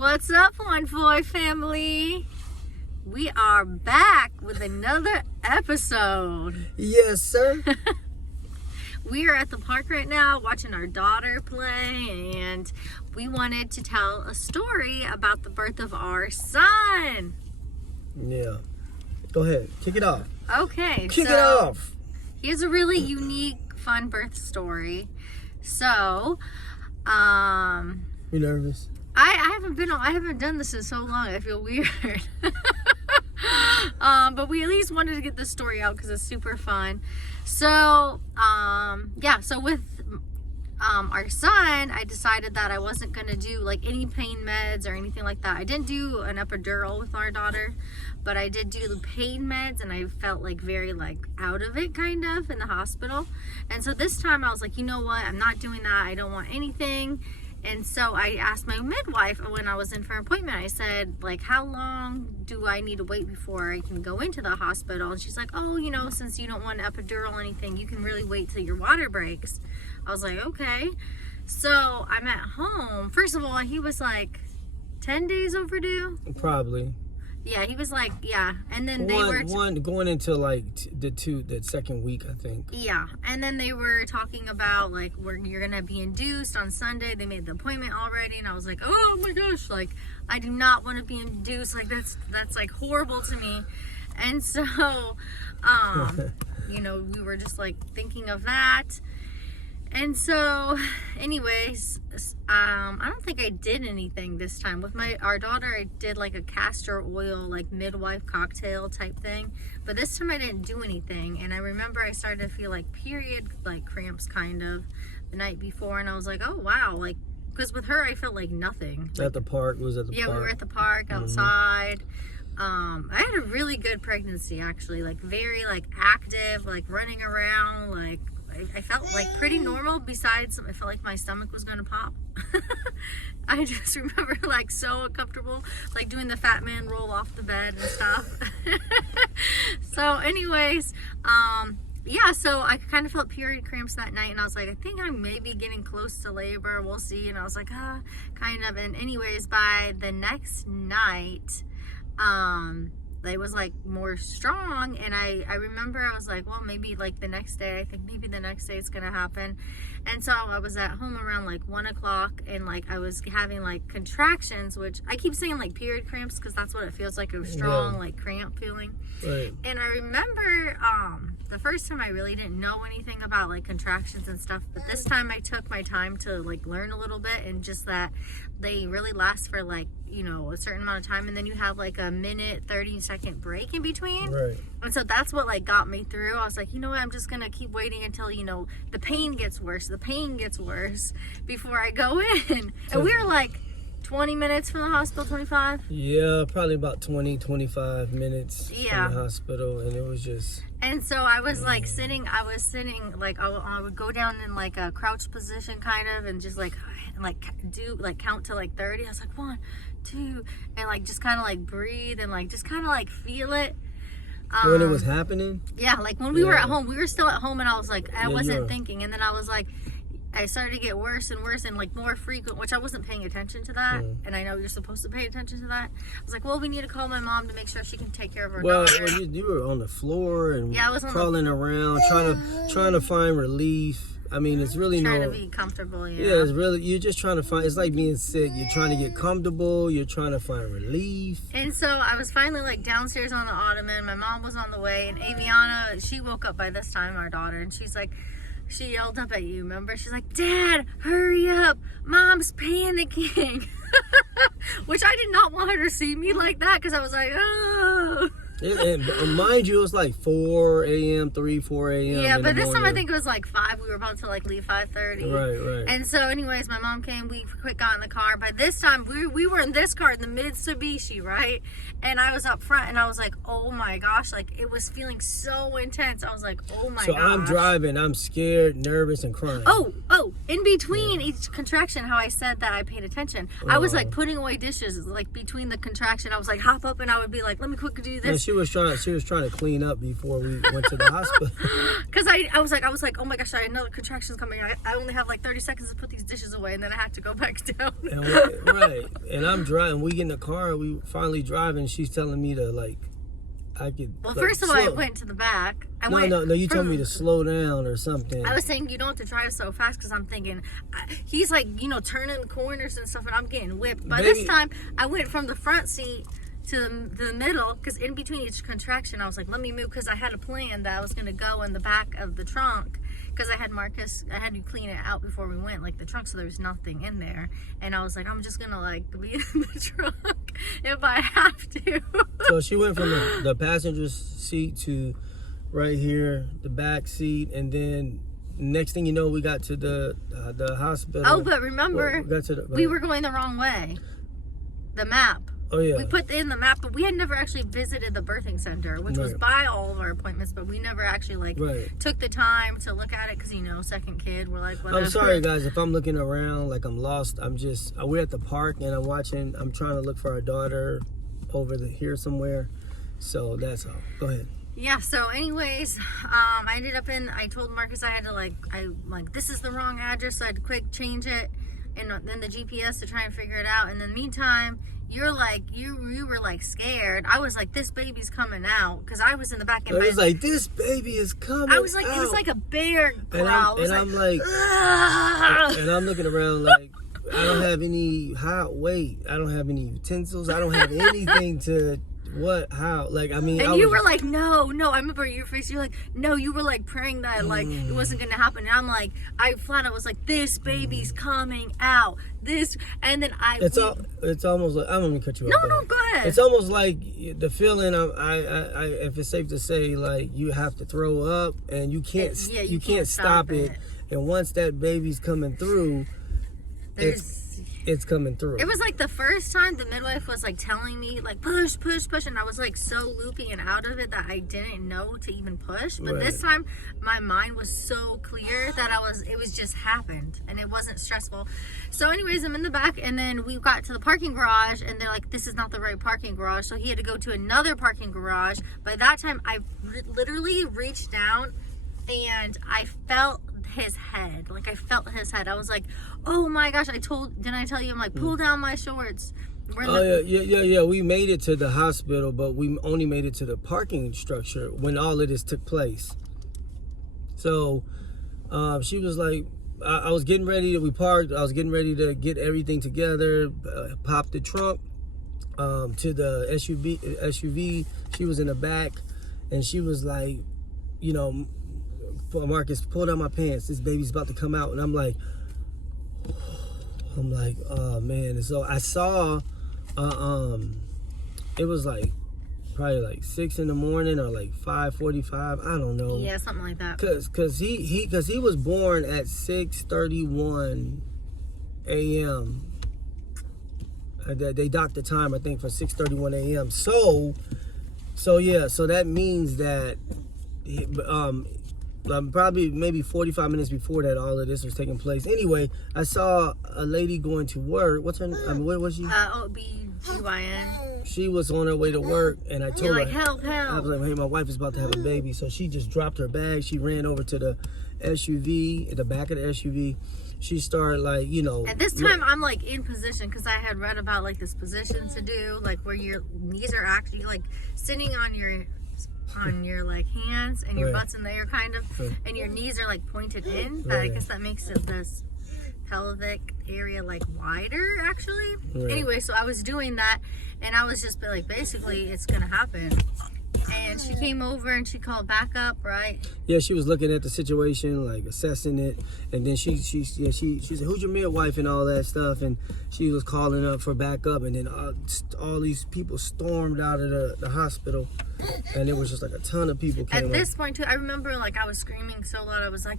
What's up, One Boy family? We are back with another episode. Yes, sir. We are at the park right now watching our daughter play, and we wanted to tell a story about the birth of our son. Yeah. Go ahead. Kick it off. Okay. Kick it off. Here's a really unique, fun birth story. So, You nervous? I haven't done this in so long. I feel weird. But we at least wanted to get this story out because it's super fun. So, so with our son, I decided that I wasn't going to do like any pain meds or anything like that. I didn't do an epidural with our daughter, but I did do the pain meds, and I felt like very like out of it kind of in the hospital. And so this time I was like, you know what? I'm not doing that. I don't want anything. And so I asked my midwife when I was in for an appointment, I said, like, how long do I need to wait before I can go into the hospital? And she's like, oh, since you don't want an epidural or anything, you can really wait till your water breaks. I was like, okay. So I'm at home. First of all, he was like 10 days overdue. Probably. Yeah, he was like, yeah. And then going into like the second week, I think. Yeah, and then they were talking about like you're gonna be induced on Sunday. They made the appointment already, and I was like, oh my gosh, like I do not want to be induced. Like that's like horrible to me. And so, we were just like thinking of that. And so, anyways, I don't think I did anything this time. With our daughter, I did like a castor oil, like midwife cocktail type thing. But this time I didn't do anything. And I remember I started to feel like period, like cramps kind of the night before. And I was like, oh, wow. Like, because with her, I felt like nothing. At the park? Was at the park? Yeah, we were at the park outside. I had a really good pregnancy, actually. Like, very, like, active, like, running around, like, I felt like pretty normal, besides I felt like my stomach was gonna pop. I just remember like so uncomfortable, like doing the fat man roll off the bed and stuff. So anyways, so I kind of felt period cramps that night, and I was like, I think I may be getting close to labor, we'll see. And I was like, kind of. And anyways, by the next night, it was like more strong, and I remember I was like, well, maybe like the next day, I think maybe the next day it's gonna happen. And so I was at home around like 1 o'clock, and like I was having like contractions, which I keep saying like period cramps because that's what it feels like, a strong like cramp feeling. Right. And I remember the first time I really didn't know anything about like contractions and stuff, but this time I took my time to like learn a little bit, and just that they really last for like a certain amount of time, and then you have like a minute 30-second break in between. Right. And so that's what like got me through. I was like, you know what, I'm just gonna keep waiting until the pain gets worse before I go in. And we were like 20 minutes from the hospital, 25. Yeah, probably about 20-25 minutes from the hospital, and it was just. And so I was like sitting like I would go down in like a crouch position kind of, and just like count to like 30. I was like 1, 2, and like just kind of like breathe and like just kind of like feel it. When it was happening? Yeah, like when we were at home, we were still at home, and I was like, I wasn't thinking, and then I was like, I started to get worse and worse and like more frequent, which I wasn't paying attention to that. And I know you're supposed to pay attention to that. I was like, well, we need to call my mom to make sure she can take care of her daughter. Well, you were on the floor and I was crawling around, trying to find relief. I mean, it's really trying to be comfortable. Yeah, it's really, you're just trying to find, it's like being sick. You're trying to get comfortable. You're trying to find relief. And so I was finally like downstairs on the ottoman. My mom was on the way, and Aviana, she woke up by this time, our daughter, and she's like, she yelled up at you, remember? She's like, Dad, hurry up. Mom's panicking. Which I did not want her to see me like that, because I was like, oh. And mind you, it was like 4 a.m., 4 a.m. Yeah, but this time I think it was like 5. We were about to like leave 5:30. Right. And so anyways, my mom came, we quick got in the car. By this time, we were in this car, in the Mitsubishi, right? And I was up front, and I was like, oh my gosh, like it was feeling so intense. I was like, oh my gosh. So I'm driving, I'm scared, nervous, and crying. Oh, in between each contraction, how I said that I paid attention. I was like putting away dishes, like between the contraction. I was like hop up, and I would be like, let me quickly do this. she was trying to clean up before we went to the hospital. Because I was like, oh my gosh, I had another contraction's coming. I only have like 30 seconds to put these dishes away, and then I had to go back down. Right. And I'm driving. We get in the car. We finally driving. She's telling me to like, I could. Well, like, first of all, I went to the back. No. You told me to slow down or something. I was saying you don't have to drive so fast because I'm thinking he's like, turning corners and stuff, and I'm getting whipped. By this time, I went from the front seat to the middle, because in between each contraction, I was like, let me move, because I had a plan that I was going to go in the back of the trunk, because I had to clean it out before we went, like the trunk, so there was nothing in there. And I was like, I'm just going to like be in the trunk if I have to. So she went from the passenger seat to right here, the back seat, and then next thing you know, we got to the hospital. Oh, but remember, we were going the wrong way. The map. Oh, yeah. We put in the map, but we had never actually visited the birthing center, which was by all of our appointments, but we never actually took the time to look at it because, second kid, we're like, whatever. I'm sorry, guys, if I'm looking around like I'm lost. We're at the park and I'm trying to look for our daughter over here somewhere. So that's all. Go ahead. Yeah, so anyways, I told Marcus I had to this is the wrong address, so I had to quick change it and then the GPS to try and figure it out. And in the meantime, you're like, you were like scared. I was like, this baby's coming out, because I was in the back. I was like, this baby is coming out. I was like, it was like a bear growl. And I'm looking around like, I don't have any weight. I don't have any utensils. I don't have anything to. How? Like, I mean, and you were like, no. I remember your face. You're like, no. You were like praying that like it wasn't gonna happen. And I'm like, I was like, this baby's coming out. And then It's almost like, I'm gonna cut you off. No, go ahead. It's almost like the feeling. If it's safe to say, like, you have to throw up and you can't stop it. And once that baby's coming through, it's coming through. It was like the first time the midwife was like telling me like push, and I was like so loopy and out of it that I didn't know to even push. But this time my mind was so clear that it was just happened and it wasn't stressful. So anyways, I'm in the back, and then we got to the parking garage and they're like, this is not the right parking garage. So he had to go to another parking garage. By that time I literally reached down and I felt his head. I was like, oh my gosh, didn't I tell you? I'm like, pull down my shorts. Yeah. We made it to the hospital, but we only made it to the parking structure when all of this took place. So she was like, I was getting ready we parked. I was getting ready to get everything together, pop the trunk to the SUV. She was in the back, and she was like, Marcus, pull down my pants. This baby's about to come out. And I'm like, oh man. And so I saw, it was like probably like 6 a.m. or like 5:45. I don't know. Yeah, something like that. Cause he was born at 6:31 a.m. They docked the time, I think, for 6:31 a.m. So that means that probably maybe 45 minutes before that, all of this was taking place. Anyway, I saw a lady going to work. What's her name? What was she? OBGYN. She was on her way to work, and I told her, help. I was like, hey, my wife is about to have a baby. So she just dropped her bag. She ran over to the SUV, at the back of the SUV. She started At this time, I'm like in position, because I had read about like this position to do, like where your knees are actually like sitting on your like hands and your butt's in the air kind of, and your knees are like pointed in. I guess that makes this pelvic area like wider actually. Anyway, so I was doing that, and I was just like, basically it's gonna happen. And she came over and she called backup, right? Yeah, she was looking at the situation, like assessing it, and then she said, "Who's your midwife?" and all that stuff, and she was calling up for backup, and then all these people stormed out of the hospital, and it was just like a ton of people came. At this point too, I remember like I was screaming so loud, I was like,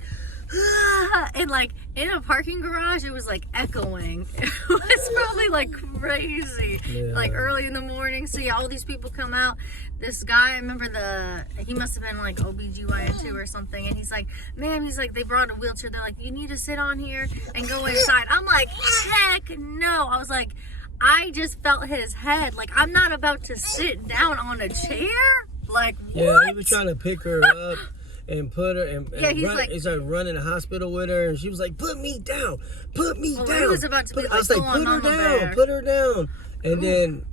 ah! And like in a parking garage, it was like echoing. It was probably like crazy, like early in the morning. So yeah, all these people come out. This guy, I remember he must have been like OBGYN too or something, and he's like, ma'am, they brought a wheelchair. They're like, you need to sit on here and go inside. I'm like, heck no. I was like, I just felt his head. Like, I'm not about to sit down on a chair. Like, what? Yeah, he was trying to pick her up and put her and he started running the hospital with her, and she was like, "Put me down, put me down." He was about to be I was like, "Put her down, put her down." And then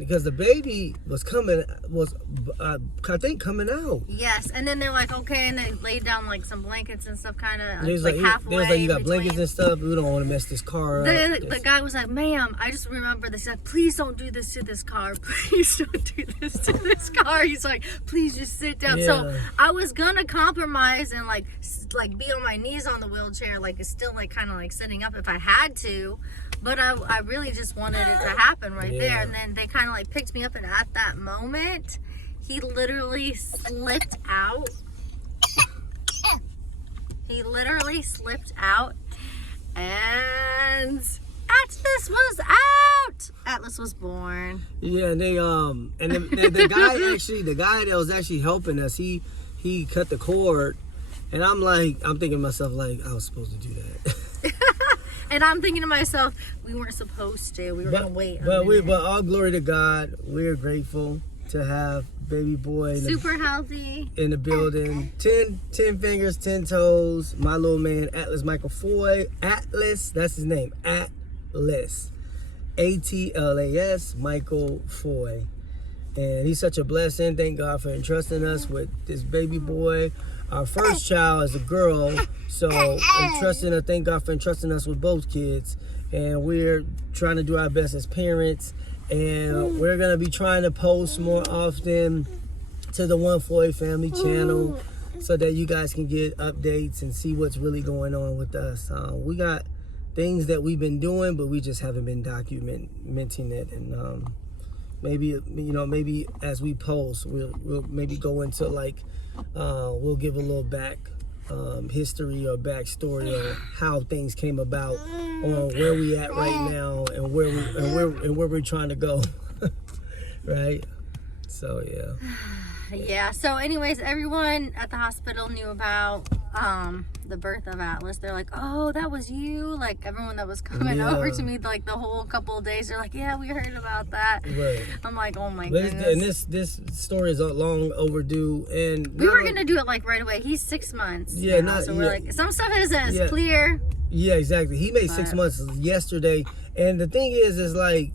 because the baby was I think coming out. Yes, and then they're like, okay, and they laid down like some blankets and stuff, kind of like halfway. They was like, you got blankets and stuff. We don't want to mess this car up. The guy was like, "Ma'am, I just remember this. Like, please don't do this to this car. Please don't do this to this car." He's like, "Please just sit down." Yeah. So I was gonna compromise and like be on my knees on the wheelchair, like it's still like kind of like sitting up if I had to. But I really just wanted it to happen right there. And then they kind of like picked me up, and at that moment, he literally slipped out. He literally slipped out, and Atlas was out. Atlas was born. Yeah, and they the guy that was actually helping us, he cut the cord, and I'm thinking to myself, like, I was supposed to do that. And I'm thinking to myself, we weren't supposed to. We were gonna wait. But all glory to God. We're grateful to have baby boy super healthy in the building. 10 fingers, 10 toes. My little man, Atlas Michael Foy. Atlas, that's his name. Atlas. ATLAS Michael Foy. And he's such a blessing. Thank God for entrusting us with this baby boy. Our first child is a girl, so thank God for entrusting us with both kids. And we're trying to do our best as parents. And we're going to be trying to post more often to the One Foy Family channel so that you guys can get updates and see what's really going on with us. We got things that we've been doing, but we just haven't been documenting it. And maybe as we post, we'll maybe go into we'll give a little back history or backstory on how things came about, on where we at right now, and where we're trying to go. Right? So yeah. So anyways, everyone at the hospital knew about the birth of Atlas. They're like, "Oh, that was you." Like, everyone that was coming over to me like the whole couple of days, they're like, "Yeah, we heard about that." Right. I'm like, "Oh my goodness." And this story is long overdue, and we were gonna do it like right away. He's 6 months. Yeah, now, so we're like, some stuff isn't as clear. Yeah, exactly. He made 6 months yesterday, and the thing is like,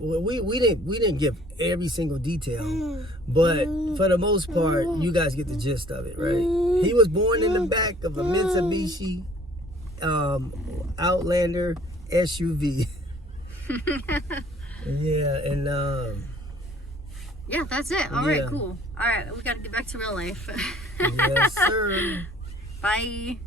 we didn't give every single detail, but for the most part, you guys get the gist of it, right? He was born in the back of a Mitsubishi Outlander SUV. Yeah, and yeah, that's it. All right, cool. All right, we got to get back to real life. Yes, sir. Bye.